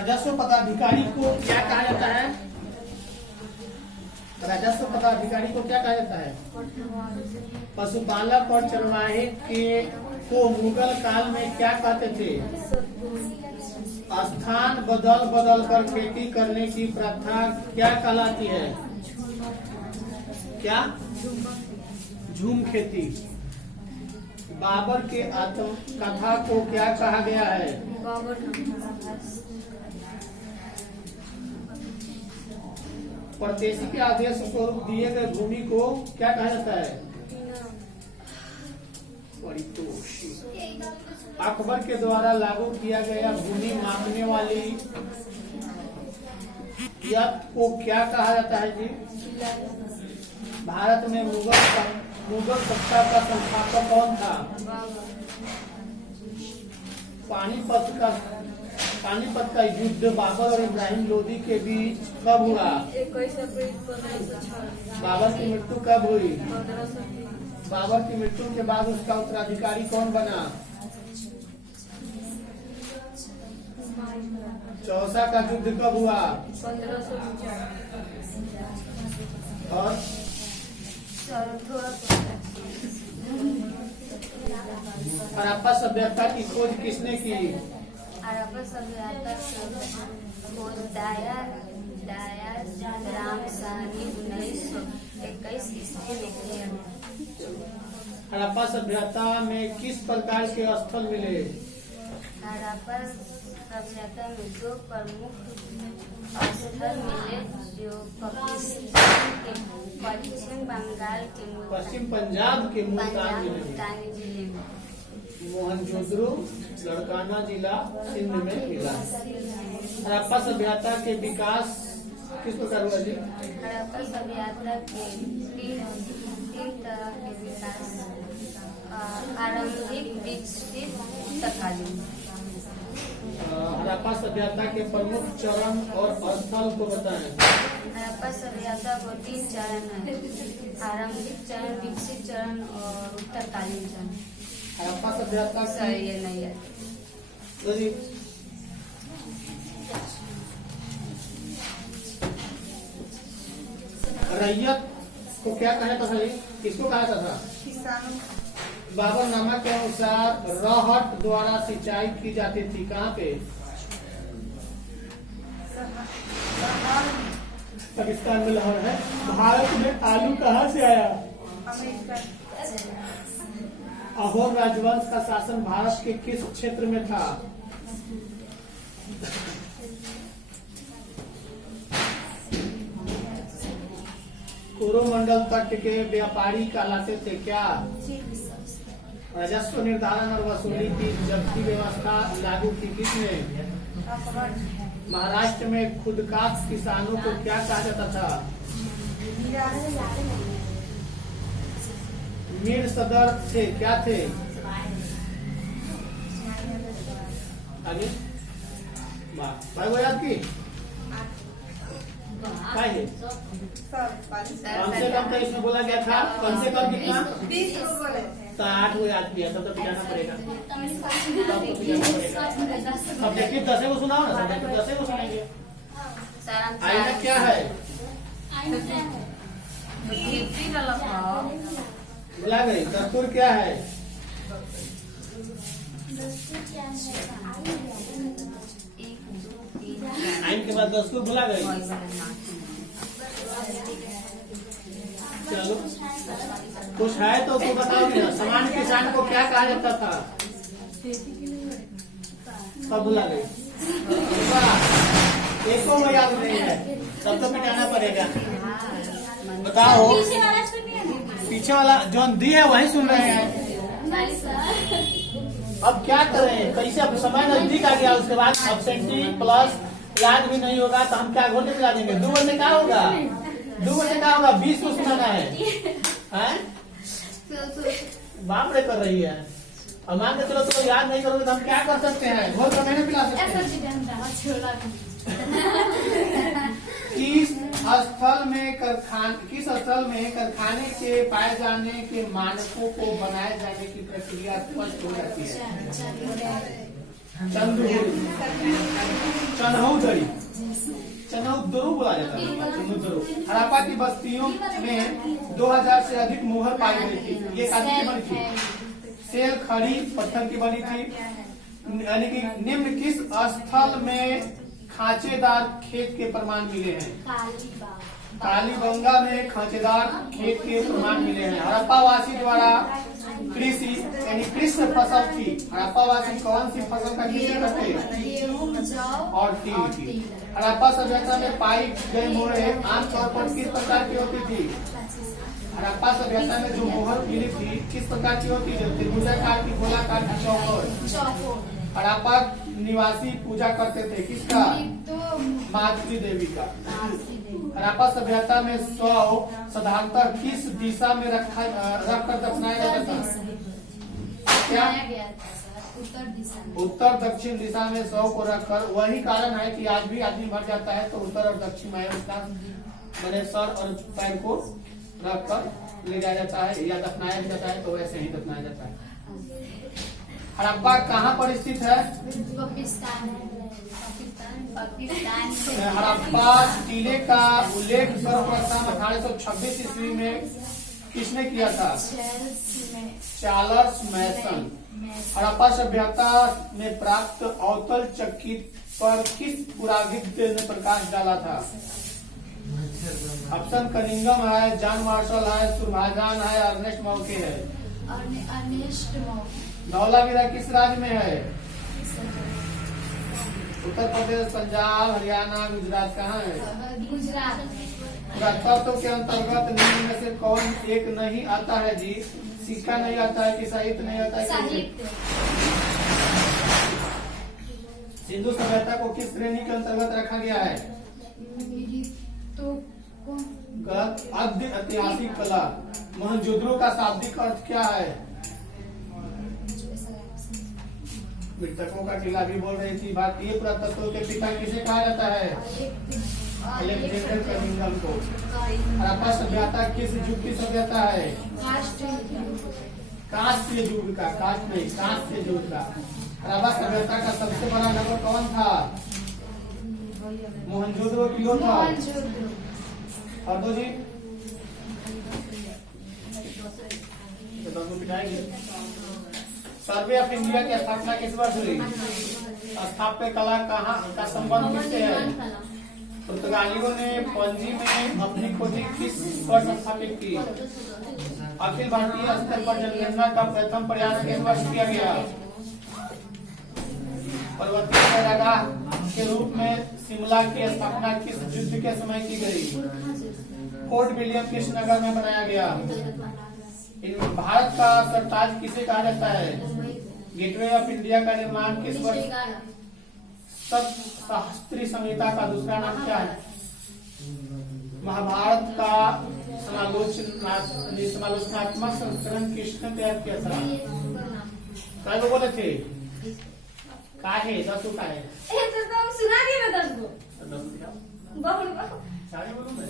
राजस्व पदाधिकारी को क्या कहा जाता है? राजस्व पदाधिकारी को क्या कहा जाता है? पशुपालक और चरवाहे के को मुगल काल में क्या कहते थे? स्थान बदल बदल कर खेती करने की प्रथा क्या कहलाती है? क्या? झूम खेती। बाबर के आत्मकथा को क्या कहा गया है? परदेशी के आदेश स्वरूप दिए गए भूमि को क्या कहा जाता है? अकबर के द्वारा लागू किया गया भूमि मापने वाली यंत्र को क्या कहा जाता है जी? भारत में मुगल सत्ता का संस्थापक कौन था? पानीपत का युद्ध बाबर और इब्राहिम लोदी के बीच कब हुआ? 21 अप्रैल 1506। बाबर की मृत्यु कब हुई? बाबर की मृत्यु के बाद उसका उत्तराधिकारी कौन बना? चौसा का युद्ध कब हुआ? 1504। और हड़प्पा सभ्यता की खोज किसने की? हड़प्पा सभ्यता की खोज डायस राम साहनी 1921 ईस्वी में की। हड़प्पा सभ्यता में किस प्रकार के स्थल मिले? हड़प्पा सभ्यता में दो प्रमुख स्थल मिले जो पश्चिम बंगाल के पश्चिम पंजाब के मुल्तान जिले में मोहनजोदड़ो लड़काना जिला सिंध में मिला। हड़प्पा सभ्यता के विकास किस प्रकार हुआ जी? हड़प्पा सभ्यता के तीन तरह के विकास: आरंभिक, विकसित, उत्तरकालीन। हड़प्पा सभ्यता के प्रमुख चरण और स्थल को बताएं। हड़प्पा सभ्यता को 3 चरण है: आरंभिक चरण, विकसित चरण और उत्तरकालीन चरण। हड़प्पा सभ्यता सही है नहीं है? रैयत को क्या कहा जाता था? किसको कहा जाता था? किसानों। बाबरनामा के अनुसार रहट द्वारा सिंचाई की जाती थी। कहाँ पे? पाकिस्तान में लाहौर है। भारत में आलू कहाँ से आया? अमेरिका। अहोम राजवंश का शासन भारत के किस क्षेत्र में था? कोरोमंडल तट के व्यापारी कहलाते थे क्या? राजस्व निर्धारण और वसूली की जब्ती व्यवस्था लागू की किसने? महाराष्ट्र में खुदकाश किसानों को क्या कहा जाता था? मीर सदर थे, क्या थे? आगे भाई वो याद की क्या है? कम से कम तो इसमें बोला गया था कम से कम कितना? 20 को बोले तो 8 वो याद किया तब तो पिटाना पड़ेगा। सब्जेक्टिव 10 को सुनाओ ना, सब्जेक्टिव 10 को सुनाएंगे। आईना क्या है? बुला गई। दस्तूर क्या है? आइन के बाद दस्तूर भुला गई। चलो कुछ है तो बताओगे ना। सामान्य किसान को क्या कहा जाता था? सब भुला गई। एको में याद नहीं है, तब तो पिटाना पड़ेगा। बताओ पीछे वाला जो दी है वही सुन रहे हैं। अब क्या करें? कैसे? अब समय नजदीक आ गया, उसके बाद एब्सेंटी प्लस याद भी नहीं होगा तो हम क्या घोटे मिला देंगे? 2 बजे क्या होगा? 2 बजे क्या होगा? 20 को सुनाना है? बाप रे कर रही है। अब मान के चलो तो याद नहीं करोगे तो हम क्या कर सकते हैं? घोल कर नहीं पिला सकते हैं। किस स्थल में कारखाने के पाए जाने के मानकों को बनाए जाने की प्रक्रिया स्पष्ट हो जाती है? चन्हौदरी, चन्हौदरू बोला जाता है, चन्हौदरू। हड़प्पा की बस्तियों में 2000 से अधिक मोहर पाई गई थी। ये कागज की बनी थी, सेल खड़ी पत्थर की बनी थी। यानी कि निम्न किस स्थल में खांचेदार खेत के प्रमाण मिले हैं? कालीबंगा में खांचेदार खेत के प्रमाण मिले हैं। हड़प्पावासी द्वारा कृषि यानी कृषि फसल थी। हड़प्पावासी कौन सी फसल का कृषि करते और तिल की। हड़प्पा सभ्यता में पाई गई मोहरें आमतौर पर किस प्रकार की होती थी? हड़प्पा सभ्यता में जो मोहर मिली थी किस प्रकार की होती है? त्रिभुजाकार की, गोलाकार की, चौकोर। हड़प्पा निवासी पूजा करते थे किसका? मातृ देवी का। हड़प्पा सभ्यता में शव साधारणतः किस दिशा में रखकर दफनाया जाता था? क्या? उत्तर दक्षिण दिशा में शव को रखकर। वही कारण है कि आज भी आदमी मर जाता है तो उत्तर और दक्षिण में उसका मैंने सर और पैर को रखकर ले जाया जाता है या दफनाया जाता है, तो वैसे ही दफनाया जाता है। हड़प्पा कहाँ पर स्थित है? हड़प्पा टीले का उल्लेख सर्वप्रथम 1826 ईस्वी में किसने किया था? चार्ल्स मैसन। हड़प्पा सभ्यता में प्राप्त अवतल चक्की पर किस पुरातत्वविद ने प्रकाश डाला था? ऑप्शन कनिंगम है, जॉन मार्शल है, सुरभाजान है, अर्नेस्ट मौके है। धौलावीरा किस राज्य में है? उत्तर प्रदेश, पंजाब, हरियाणा, गुजरात। कहाँ है? गुजरात। पुरातत्व के अंतर्गत निम्न में से कौन एक नहीं आता है जी? सिक्का नहीं आता है कि साहित्य नहीं आता है? सिंधु सभ्यता को किस श्रेणी के अंतर्गत रखा गया है? गद्य ऐतिहासिक कला। मोहनजोदड़ो का शाब्दिक अर्थ क्या है? मृतकों का टीला भी बोल रही थी। भारतीय पुरातत्व के पिता किसे कहा जाता है? अलेक्जेंडर कनिंघम को। हड़प्पा सभ्यता किस युग की सभ्यता है? कांस्य युग का। कांस्य नहीं, कांस्य युग का। हड़प्पा सभ्यता का सबसे बड़ा नगर कौन था? मोहनजोदड़ो किलो था। और दो जी सर्वे ऑफ इंडिया की स्थापना किस वर्ष हुई? स्थापत्य कला कहाँ का संबंध किससे है? पुर्तगालियों ने पणजी में अपनी खोजी किस वर्ष स्थापित की? अखिल भारतीय स्तर पर जनगणना का प्रथम प्रयास किस वर्ष किया गया? पर्वतीय चारागाह के रूप में शिमला की स्थापना किस युद्ध के समय की गई? फोर्ट विलियम किस नगर में बनाया गया? भारत का सरताज किसे कहा जाता है? गेटवे ऑफ इंडिया का निर्माण किस वर्ष? शास्त्रीय संहिता का दूसरा नाम क्या है? महाभारत का समालोचनात्मक संस्करण किसने तैयार किया था? क्या लोग बोले थे? काहे 10 का है? सुना दिया मैं 10 को। सारे बोलो ना।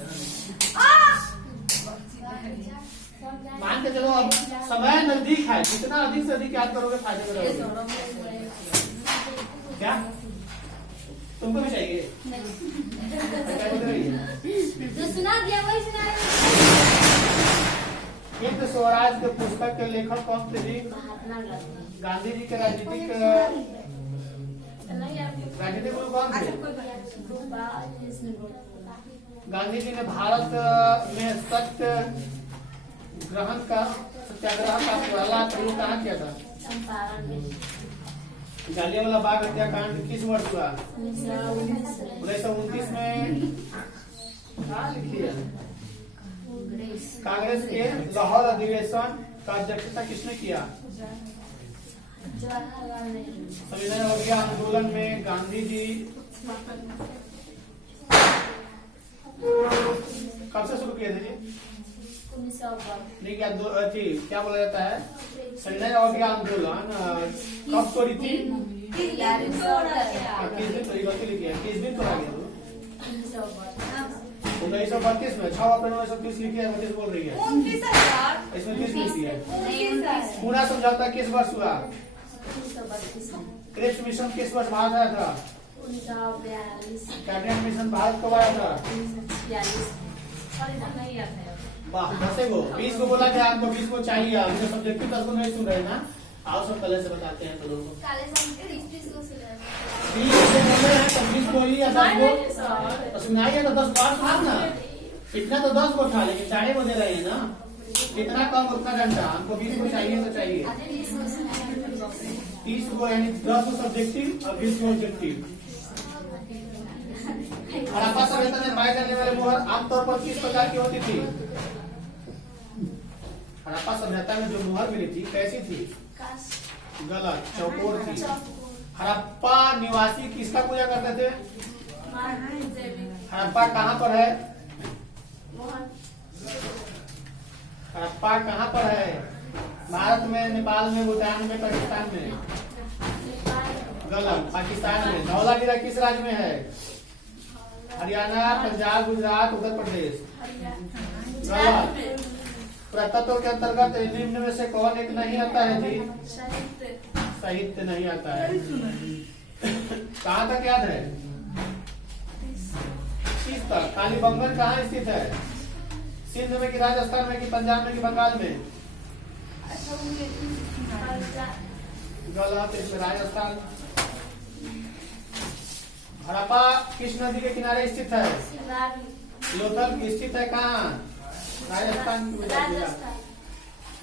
मान के चलो अब समय नजदीक है, जितना अधिक से अधिक याद करोगे फायदे में रहोगे। क्या तुमको भी चाहिए? जो सुना दिया वही सुना। हिंद स्वराज के पुस्तक के लेखक कौन थे जी? गांधी जी के राजनीतिक गुरु कौन थे? गांधी जी ने भारत में सत्याग्रह का पहला प्रयोग कहाँ किया था? जालियांवाला बाग हत्याकांड किस वर्ष हुआ? 1929 में। कांग्रेस के लाहौर अधिवेशन का अध्यक्षता किसने किया? सविनय अवज्ञा आंदोलन में गांधी जी कब से शुरू किए थे जी? नहीं क्या क्या बोला जाता है? सविनय अवज्ञा आंदोलन कब तोड़ी थी? किस दिन तोड़ी? किस दिन तोड़ा गया? 1932 में। 6 अप्रैल 1930 लिखी है, 29 बोल रही है। इसमें 30 लिखी है। पूरा समझौता किस वर्ष हुआ? क्रिप्स मिशन किस वर्ष भारत आया था? 1942 कैबिनेट मिशन भारत कब आया था? 1946 वाह 10 गो 20 को बोला था आपको, 20 को चाहिए। आपने सब्जेक्टिव 10 को नहीं सुन रहे ना, आओ सब पहले से बताते हैं तो लोगों को। 20 से बोले हैं तो 20 को ही या 10 को तो सुनाइए, तो 10 बार सुना ना, इतना तो 10 को था, लेकिन 4 को दे रहे हैं ना, कितना कम उतना घंटा। हमको 20 को चाहिए तो चाहिए। 30 को यानी 10 को सब्जेक्टिव और 20 को ऑब्जेक्टिव। हड़प्पा सभ्यता में पाए जाने वाले मोहर आमतौर पर किस प्रकार की होती थी? हड़प्पा सभ्यता में जो मोहर मिली थी कैसी थी? गलत, चौकोर थी। हड़प्पा निवासी किसका पूजा करते थे? हड़प्पा कहाँ पर है? हड़प्पा कहाँ पर है? भारत में, नेपाल में, भूटान में, पाकिस्तान में? गलत, पाकिस्तान में। धौलावीरा किस राज्य में है? हरियाणा, पंजाब, गुजरात, उत्तर प्रदेश? गलत। पुरातत्व के अंतर्गत निम्न में से कौन एक नहीं आता है जी? साहित्य नहीं आता है। कहाँ तक याद है? 30 तक। कालीबंगन कहाँ स्थित है? सिंध में कि राजस्थान में कि पंजाब में कि बंगाल में? गलत, इसमें राजस्थान। हड़प्पा किस नदी के किनारे स्थित है? लोथल स्थित है कहाँ? राजस्थान।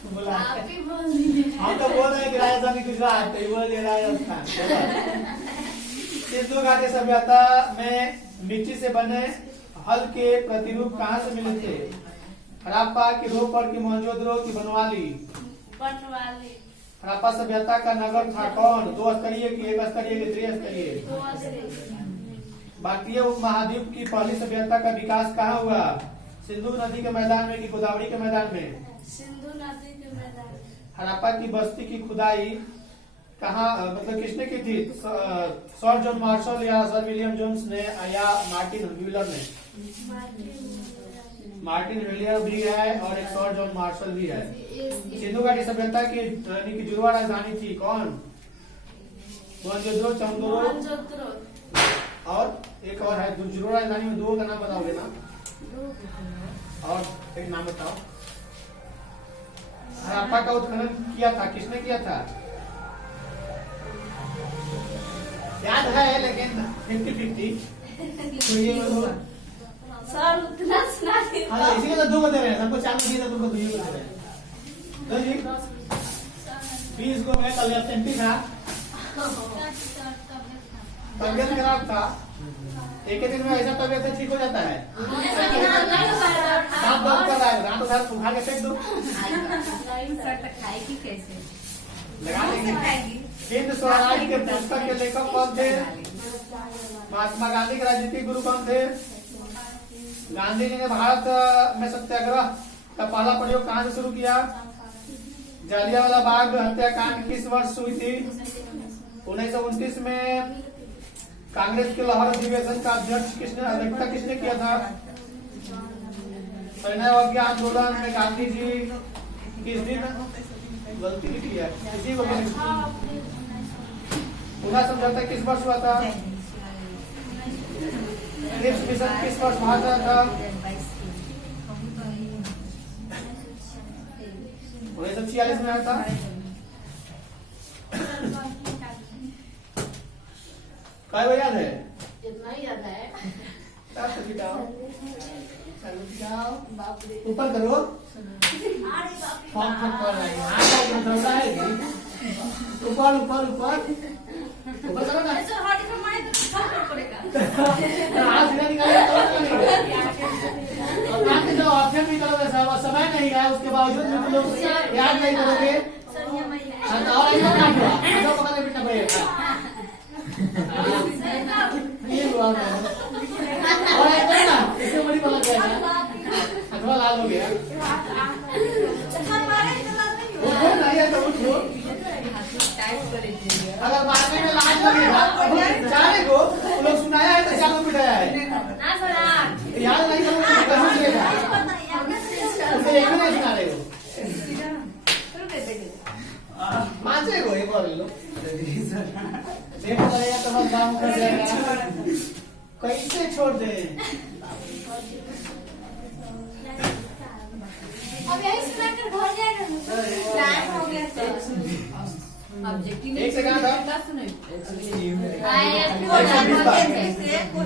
बोला हम तो बोल रहे हैं कि राजस्थान गुजरात, तो बोले राजस्थान। सिंधु घाटी सभ्यता में मिट्टी से बने हल के प्रतिरूप कहाँ से मिले थे? हड़प्पा की रोपड़ की मोहनजोदड़ो की बनवाली? हड़प्पा सभ्यता का नगर था कौन? 2 स्तरीय की, 1 स्तरीय की, 3 स्तरीय? भारतीय उपमहाद्वीप की पहली सभ्यता का विकास कहाँ हुआ? सिंधु नदी के मैदान में कि गोदावरी के मैदान में? सिंधु नदी के मैदान। हड़प्पा की बस्ती की खुदाई कहाँ, मतलब किसने की थी? सर जॉन मार्शल या सर विलियम जोन्स ने या मार्टिन व्हीलर ने? मार्टिन व्हीलर भी है और एक सर जॉन मार्शल भी है। सिंधु घाटी सभ्यता की जुड़वा राजधानी थी कौन? मोहनजोदड़ो, चमदोरो और एक और है। जुड़वा राजधानी में 2 का नाम बताओगे ना? और एक नाम बताओ। हड़प्पा का उत्खनन किया था किसने किया था? याद है लेकिन 50-50। तो ये सर उतना सुना दे। हाँ, इसी का 2 बता रहे हैं, सबको 4 दिए तो तुमको 2 बता रहे हैं। तो जी 20 को मैं कल एब्सेंटी था, तबियत खराब था। एक दिन में ऐसा तबियत से ठीक हो जाता है। दांत दर्द कर रहा है, दांत उधर उठा के फेंक दो, खाएगी कैसे? लगा देंगे। हिंद स्वराज के पुस्तक के लेखक कौन थे? महात्मा गांधी के राजनीतिक गुरु कौन थे? गांधी जी ने भारत में सत्याग्रह का पहला प्रयोग कहाँ से शुरू किया? जालियांवाला बाग हत्याकांड किस वर्ष हुई थी? 1929 में। कांग्रेस के लाहौर अधिवेशन का अध्यक्षता किसने किया था? सैन्य अवज्ञा आंदोलन में गांधी जी किस दिन गलती लिखी है? इसी को पूरा समझौता किस वर्ष हुआ था? क्रिप्स मिशन किस वर्ष भारत आया था? 1946 में आया था। काय वो याद है? इतना ही याद है। ऊपर करो। ऊपर ऊपर ऊपर ऊपर करो ना। ऑप्शन भी करोगे, समय नहीं है, उसके बावजूद भी तुम लोग याद नहीं करोगे। और ऐसा पकड़ के बिठा पड़ेगा। और इससे बड़ी पलक जाएगा, अथवा लाल हो गया। तो उठो, अगर मारने में लाज लगेगा जाने को, लोग सुनाया है तो चाकू पिटाया है, याद नहीं करोगे उसे एक नहीं सुना रहे हो। पांचे को एक और ले लो। कैसे छोड़ दे? अब यही सुना कर घर जाएगा टाइम हो गया एक सेकंड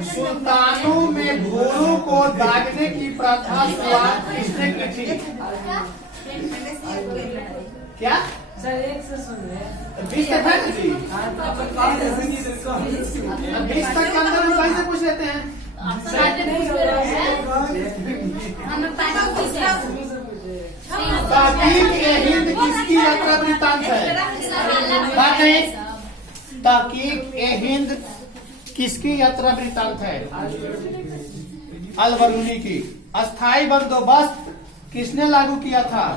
सुल्तानों में घोड़ों को दागने की प्रथा शुरुआत किसने की थी? क्या? सर एक से सुन रहे 20 तक है जी? 20 तक के अंदर हम कहीं से पूछ लेते हैं। ताकीक ए हिंद किसकी यात्रा वृत्तांत है? बात नहीं। ताकीक ए हिंद किसकी यात्रा वृत्तांत है? अल बरूनी की। अस्थाई बंदोबस्त किसने लागू किया था?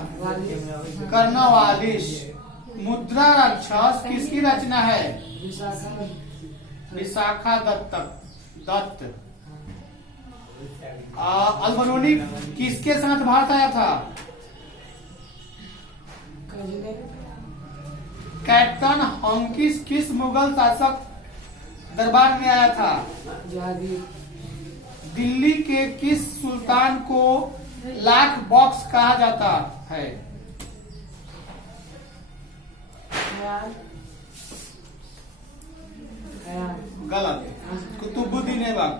कर्नवालिस। मुद्रा राक्षस किसकी रचना है? विशाखा दत्त। अल बरूनी किसके साथ भारत आया था? कैप्टन हॉकिंस किस मुगल शासक दरबार में आया था? दिल्ली के किस सुल्तान को लाख बॉक्स कहा जाता है? गलत। कुतुबुद्दीन ऐबक।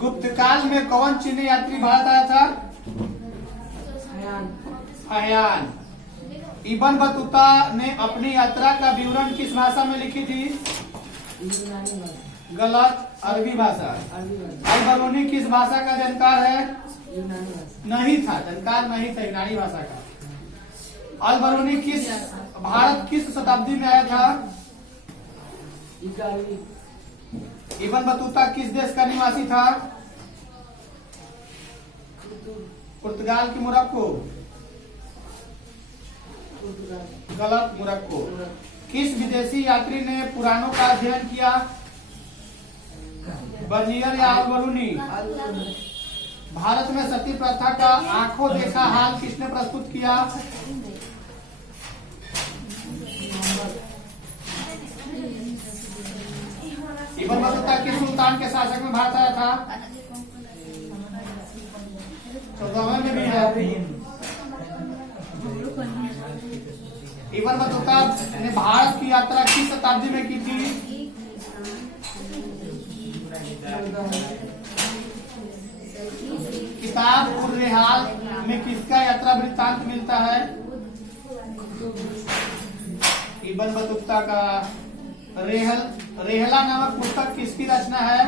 गुप्त काल में कौन चीनी यात्री भारत आया था? फहियान। इब्न बतूता ने अपनी यात्रा का विवरण किस भाषा में लिखी थी? गलत, अरबी भाषा। अल बरूनी किस भाषा का जानकार है? नहीं था, जानकार नहीं था यूनानी भाषा का। अल बरूनी भारत किस शताब्दी में आया था? इब्न बतूता किस देश का निवासी था? पुर्तगाल की मोरक्को। गलत, मोरक्को। किस विदेशी यात्री ने पुराणों का अध्ययन किया? बर्नियर या अल बरूनी? भारत में सती प्रथा का आंखों देखा हाल किसने प्रस्तुत किया? इब्न बतूता किस सुल्तान के शासक में भारत आया था? 14वें में भी है। इब्न बतूता ने भारत की यात्रा किस शताब्दी में की थी? किताब उर्रेहाल में किसका यात्रा वृत्तांत मिलता है? इब्न बतूता का। रेहला नामक पुस्तक किसकी रचना है?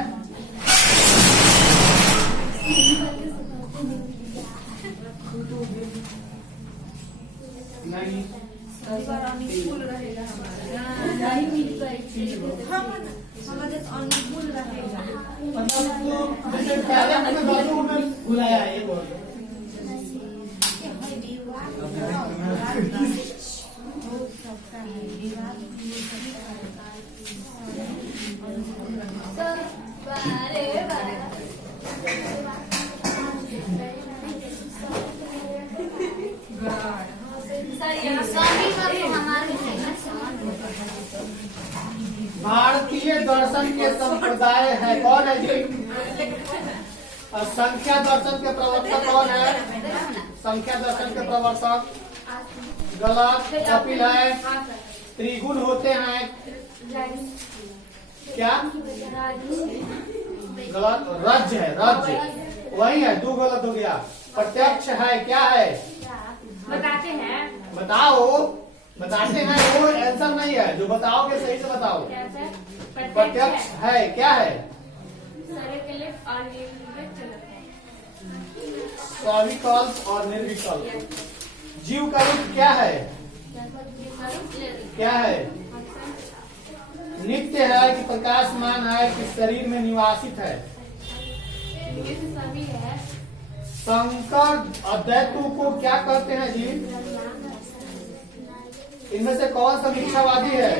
नहीं। बुलाया है भारतीय दर्शन के संप्रदाय है कौन है जी? और संख्या दर्शन के प्रवर्तक कौन है? संख्या दर्शन के प्रवर्तक। गलत, कपिल है। त्रिगुण होते हैं क्या? गलत, राज्य है, राज्य वही है। 2 गलत हो गया। प्रत्यक्ष है क्या है? बताते हैं। बताओ, बताते हैं वो आंसर नहीं है, जो बताओगे सही से बताओ। प्रत्यक्ष है क्या है? सविकल्प और निर्विकल्प। जीव का रूप क्या है? क्या है? नित्य है कि प्रकाशमान है कि शरीर में निवासित है? शंकर अद्वैतों को क्या करते हैं जी? इनमें से कौन समीक्षावादी है?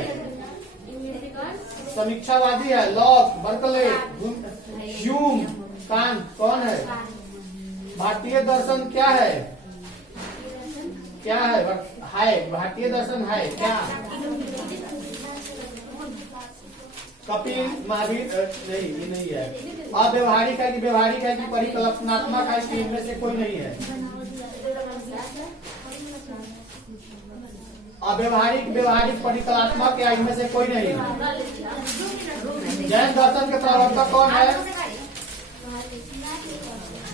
समीक्षावादी है लॉक, बर्कले, ह्यूम, कांट। कौन है? भारतीय दर्शन क्या है? क्या है? भारतीय दर्शन है क्या? कपिल महावीर नहीं, ये नहीं है। अव्यवहारिक है कि व्यवहारिक है कि परिकल्पनात्मक है कि इनमें से कोई नहीं है। अव्यवहारिक, व्यवहारिक, परिकल्पनात्मक या इनमें से कोई नहीं है। जैन दर्शन के प्रवर्तक कौन है?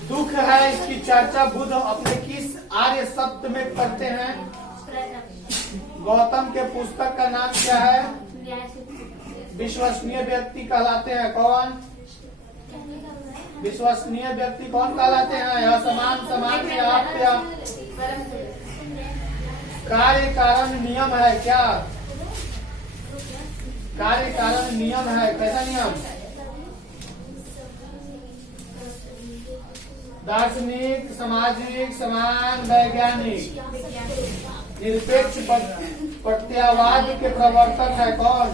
दुख है, इसकी चर्चा बुद्ध अपने किस आर्य शब्द में करते हैं? गौतम के पुस्तक का नाम क्या है? विश्वसनीय व्यक्ति कहलाते हैं कौन? विश्वसनीय व्यक्ति कौन कहलाते हैं? असमान, समान या अप्य? कार्य कारण नियम है क्या? कार्य कारण नियम है, कैसा नियम? दार्शनिक, सामाजिक, समान, वैज्ञानिक। निरपेक्ष प्रत्यावाद के प्रवर्तक है कौन?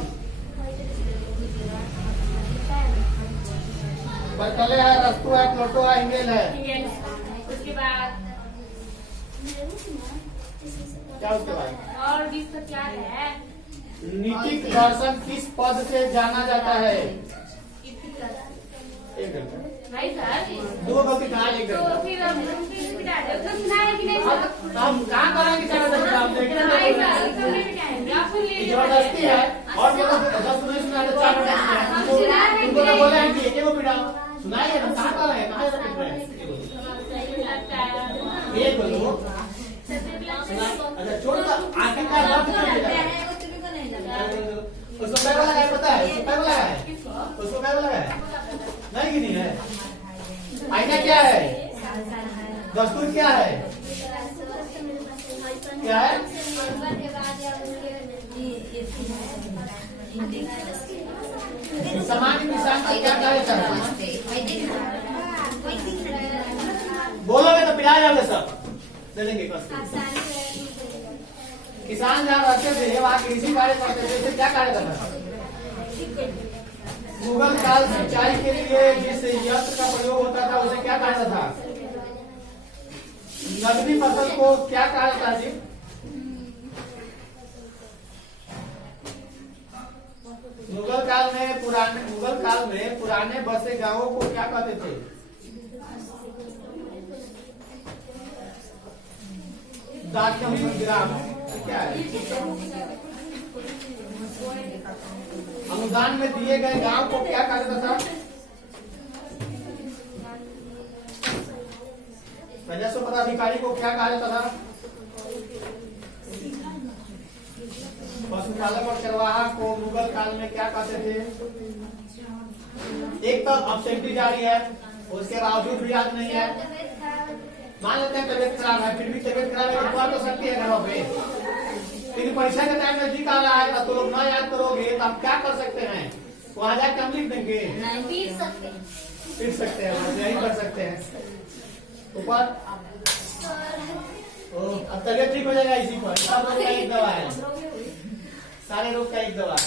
बर्कले है, अरस्तू है, प्लेटो है, इंगेल है। उसके बाद क्या उसके बाद? और जिसका क्या है? नीतिक दर्शन किस पद से जाना जाता है? एक घंटा। नहीं सर, दो गलती कहा, एक तो घंटा। फिर हम बिठा दे। उसका सुना है कि नहीं सर? हम कहाँ करेंगे? चार दस काम नहीं सर, उसका नहीं देखें। बिठाएंगे। आप सुन लीजिए। जबरदस्ती है और मतलब 10 सुने सुना तो 4 हम सुना है तुमको कि तो नहीं? बोले हैं कि एक को पिटाओ, सुनाइए ना, कहाँ कर रहे हैं, कहाँ से पिट रहे हैं? ये बोलो। अच्छा छोड़ दो, आखिर का बात कर दे। उसको पैर वाला है, पता है? उसको पैर वाला है, उसको पैर वाला है, नहीं कि नहीं है? आईना क्या है? दस्तूर क्या है? क्या है? सामान्य निशान का क्या कार्य करता है? बोलोगे तो पिला जाओगे सब, दे देंगे कस के। किसान जहाँ रहते थे वहाँ कृषि कार्य करते थे, क्या कार्य करना था? मुगल काल सिंचाई के लिए जिस यंत्र का प्रयोग होता था उसे क्या कहा था? नकदी फसल को क्या कहा था जी? मुगल काल में पुराने बसे गांवों को क्या कहते थे? दातव्य ग्राम क्या है? अनुदान में दिए गए गांव को क्या कहता था? राजस्व पदाधिकारी को क्या कहा जाता था? पशुपालक और चरवाहा को मुगल काल में क्या कहते थे? एक तो अब्सेंटी जारी है, उसके बावजूद भी याद नहीं है। मान लेते हैं तबियत खराब है, फिर भी तबियत खराब है, पढ़ तो सकती है घरों पे, लेकिन परीक्षा के टाइम नजदीक आ रहा है तो लोग न याद करोगे तो आप क्या कर सकते हैं? वहां जाकर हम लिख देंगे, पीट सकते हैं, यही कर सकते हैं ऊपर। अब तबियत ठीक हो जाएगा इसी पर। सब रोग का एक दवा है, सारे रोग का एक दवा है।